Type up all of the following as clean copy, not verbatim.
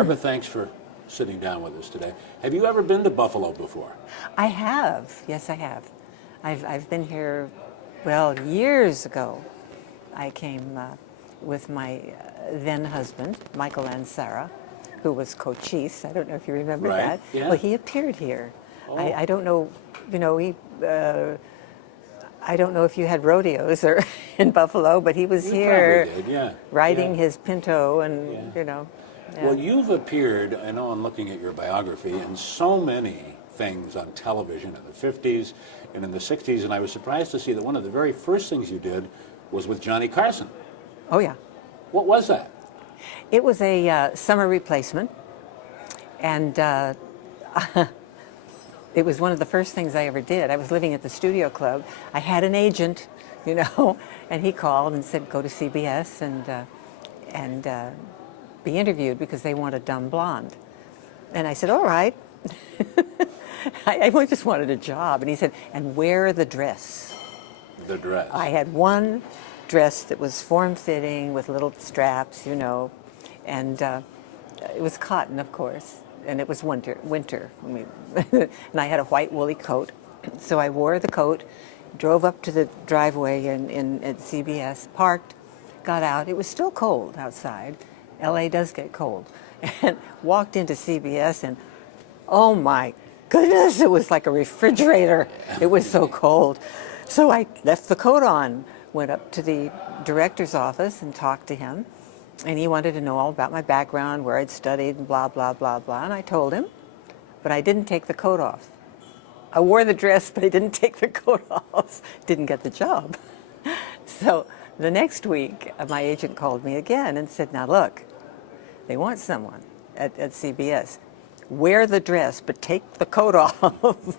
Barbara, thanks for sitting down with us today. Have you ever been to Buffalo before? I have. Yes, I have. I've been here, well, years ago. I came with my then husband, Michael and Sarah, who was co-chief. I don't know if you remember Right, that. yeah. Well, he appeared here. Oh. I don't know, I don't know if you had rodeos or in Buffalo, but he was We here probably did, yeah. riding Yeah. his Pinto and, Yeah. yeah. Well, you've appeared, I know I'm looking at your biography, in so many things on television in the 50s and in the 60s, and I was surprised to see that one of the very first things you did was with Johnny Carson. Oh, yeah. What was that? It was a summer replacement, and it was one of the first things I ever did. I was living at the Studio Club. I had an agent, and he called and said, go to CBS and be interviewed because they want a dumb blonde. And I said, all right. I just wanted a job. And he said, and wear the dress. The dress. I had one dress that was form-fitting with little straps, and it was cotton, of course, and it was winter. And I had a white woolly coat, so I wore the coat, drove up to the driveway at CBS, parked, got out. It was still cold outside. LA does get cold, and walked into CBS, and oh my goodness, it was like a refrigerator. It was so cold. So I left the coat on, went up to the director's office and talked to him. And he wanted to know all about my background, where I'd studied, and blah, blah, blah, blah. And I told him, but I didn't take the coat off. I wore the dress, but I didn't take the coat off. Didn't get the job. So the next week, my agent called me again and said, now look, they want someone at CBS. Wear the dress, but take the coat off.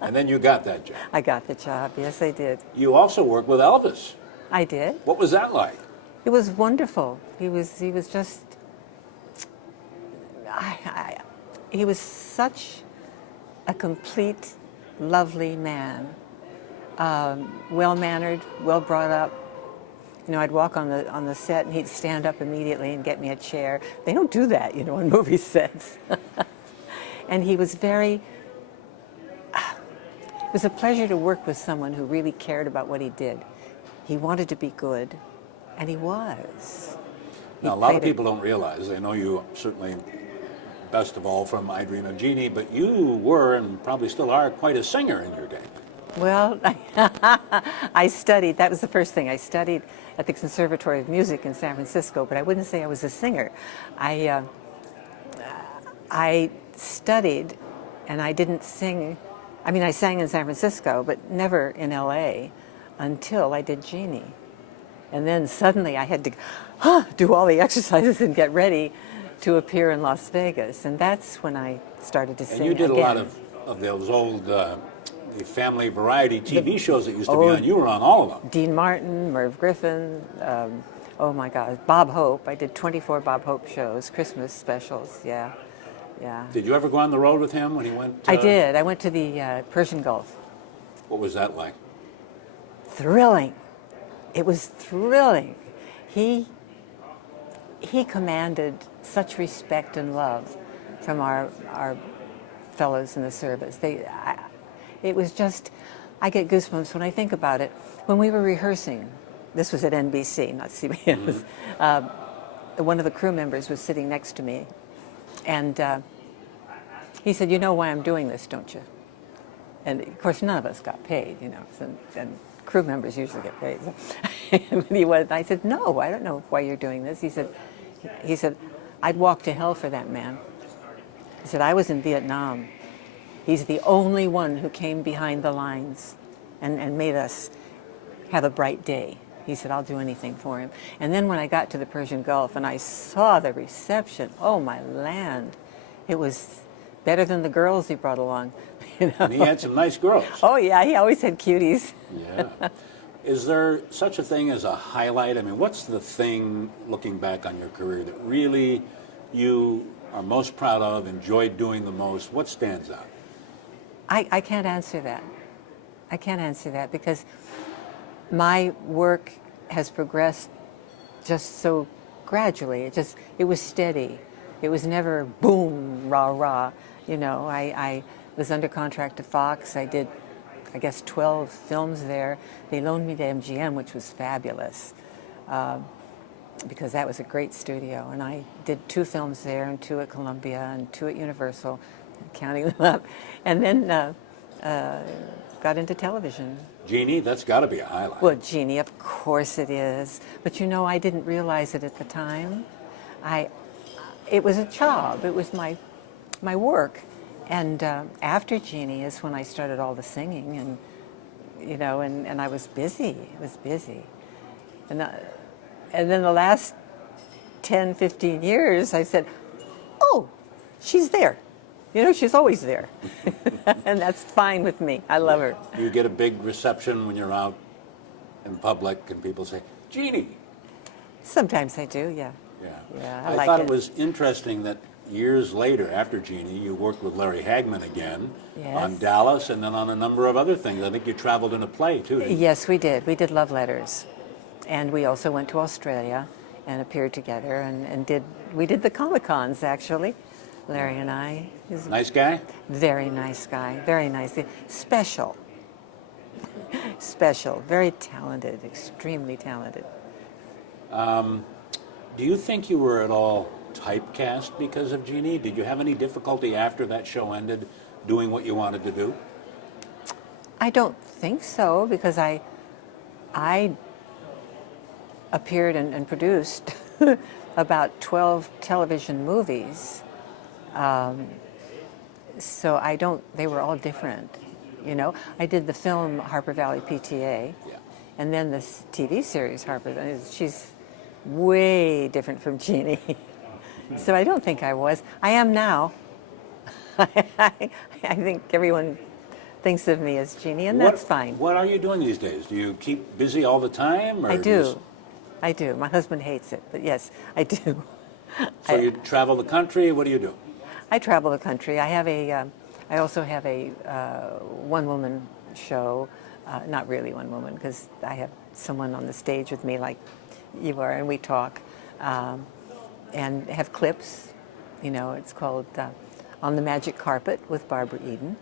And then you got that job. I got the job. Yes, I did. You also worked with Elvis. I did. What was that like? It was wonderful. He was just. He was such a complete, lovely man. Well-mannered, well brought up. I'd walk on the set and he'd stand up immediately and get me a chair. They don't do that, on movie sets. And he was very. It was a pleasure to work with someone who really cared about what he did. He wanted to be good, and he was. Now, a lot of people don't realize, they know you certainly best of all from Idrina Jeannie, but you were, and probably still are, quite a singer in your day. Well, I studied, that was the first thing. I studied at the Conservatory of Music in San Francisco, but I wouldn't say I was a singer. I studied, and I didn't sing. I mean, I sang in San Francisco, but never in LA until I did Jeannie. And then suddenly I had to do all the exercises and get ready to appear in Las Vegas. And that's when I started to sing. And you did again. a lot of those old the family variety TV shows that used to be on. You were on all of them. Dean Martin, Merv Griffin, oh my God, Bob Hope. I did 24 Bob Hope shows, Christmas specials, yeah. Did you ever go on the road with him when he went? I did. I went to the Persian Gulf. What was that like? Thrilling. It was thrilling. He commanded such respect and love from our fellows in the service. It was just, I get goosebumps when I think about it. When we were rehearsing, this was at NBC, not CBS, one of the crew members was sitting next to me, and he said, you know why I'm doing this, don't you? And of course, none of us got paid, and crew members usually get paid. So I said, no, I don't know why you're doing this. He said, I'd walk to hell for that man. He said, I was in Vietnam. He's the only one who came behind the lines and made us have a bright day. He said, I'll do anything for him. And then when I got to the Persian Gulf and I saw the reception, oh my land, it was better than the girls he brought along. And he had some nice girls. Oh yeah, he always had cuties. Yeah. Is there such a thing as a highlight? I mean, what's the thing, looking back on your career, that really you are most proud of, enjoyed doing the most? What stands out? I can't answer that. I can't answer that because my work has progressed just so gradually. It was steady. It was never boom, rah, rah. You know, I was under contract to Fox. I did, I guess, 12 films there. They loaned me to MGM, which was fabulous, because that was a great studio. And I did 2 films there, and 2 at Columbia, and 2 at Universal, counting them up. And then got into television. Jeannie, that's got to be a highlight. Well, Jeannie, of course it is. But you know, I didn't realize it at the time. It was a job. It was my work. And after Jeannie is when I started all the singing, and you know, and I was busy. It was busy. And then the last 10, 15 years, I said, "Oh, she's there." You know, she's always there. And that's fine with me. I love her. Do you get a big reception when you're out in public and people say, Jeannie? Sometimes I do, yeah. Yeah. I like thought it. it was interesting that years later, after Jeannie, you worked with Larry Hagman again on Yes. Dallas and then on a number of other things. I think you traveled in a play, too. Didn't you? Yes, we did. We did Love Letters. And we also went to Australia and appeared together and we did the Comic-Cons, actually, Larry and I. He's a Nice guy? very nice guy, very nice. Special. Special, very talented, extremely talented. Do you think you were at all typecast because of Jeannie? Did you have any difficulty after that show ended doing what you wanted to do? I don't think so, because I appeared and produced about 12 television movies. So I don't, they were all different, you know. I did the film Harper Valley PTA, Yeah. and then this TV series Harper Valley. She's way different from Jeannie. So I don't think I was. I am now. I think everyone thinks of me as Jeannie, and that's fine. What are you doing these days? Do you keep busy all the time? Or I you do. I do. My husband hates it, but yes, I do. So you travel the country? What do you do? I travel the country. I also have a one-woman show. Not really one woman, because I have someone on the stage with me like you are, and we talk, and have clips. You know, it's called On the Magic Carpet with Barbara Eden.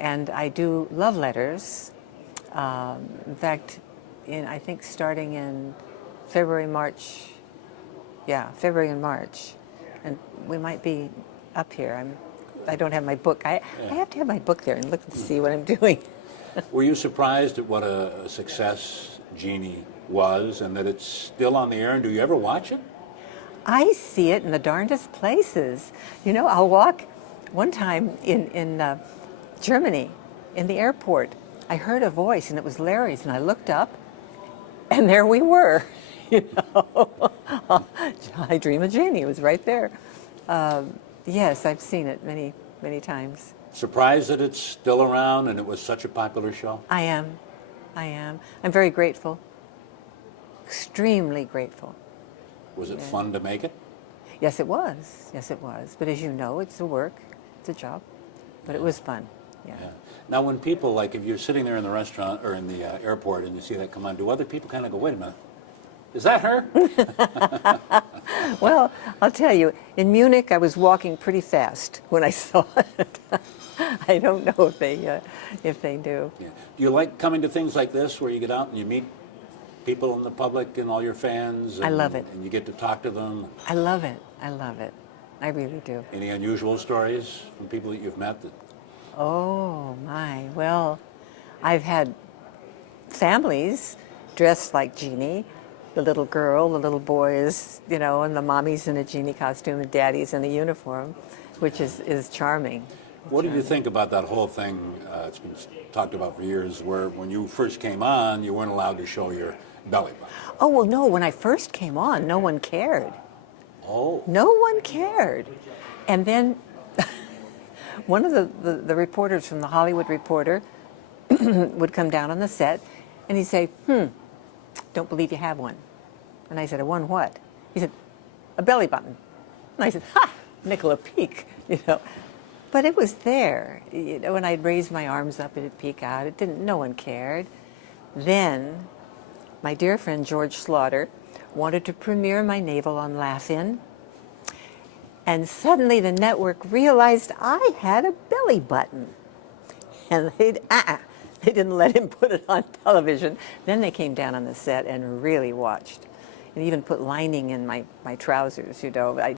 And I do love letters. In fact, I think starting in February and March, and we might be up here. I don't have my book. I have to have my book there and look and see what I'm doing. Were you surprised at what a success Jeannie was and that it's still on the air? And do you ever watch it? I see it in the darndest places. You know, I'll walk one time in Germany, in the airport. I heard a voice, and it was Larry's, and I looked up, and there we were. You know, I Dream of Jeannie. It was right there. Yes, I've seen it many, many times. Surprised that it's still around and it was such a popular show? I am. I'm very grateful. Extremely grateful. Was it fun to make it? Yes, it was. But as you know, it's a work. It's a job. But it was fun. Yeah. Now, when people, like if you're sitting there in the restaurant or in the airport and you see that come on, do other people kind of go, wait a minute, is that her? Well, I'll tell you, in Munich, I was walking pretty fast when I saw it. I don't know if they do. Yeah. Do you like coming to things like this where you get out and you meet people in the public and all your fans? And, I love it. And you get to talk to them? I love it. I really do. Any unusual stories from people that you've met? Oh, my. Well, I've had families dressed like Jeannie. The little girl, the little boys, you know, and the mommy's in a Jeannie costume and daddy's in a uniform, which is charming. What do you think about that whole thing? It's been talked about for years, where when you first came on, you weren't allowed to show your belly button. Oh, well, no, when I first came on, no one cared. Oh. No one cared. And then one of the reporters from the Hollywood Reporter would come down on the set, and he'd say, don't believe you have one. And I said, a one what? He said, a belly button. And I said, ha, nickel a peek, you know. But it was there. You know, when I'd raise my arms up, it'd peek out. It didn't, no one cared. Then my dear friend George Slaughter wanted to premiere my navel on Laugh-In. And suddenly the network realized I had a belly button. And they didn't let him put it on television. Then they came down on the set and really watched. And even put lining in my trousers, you know.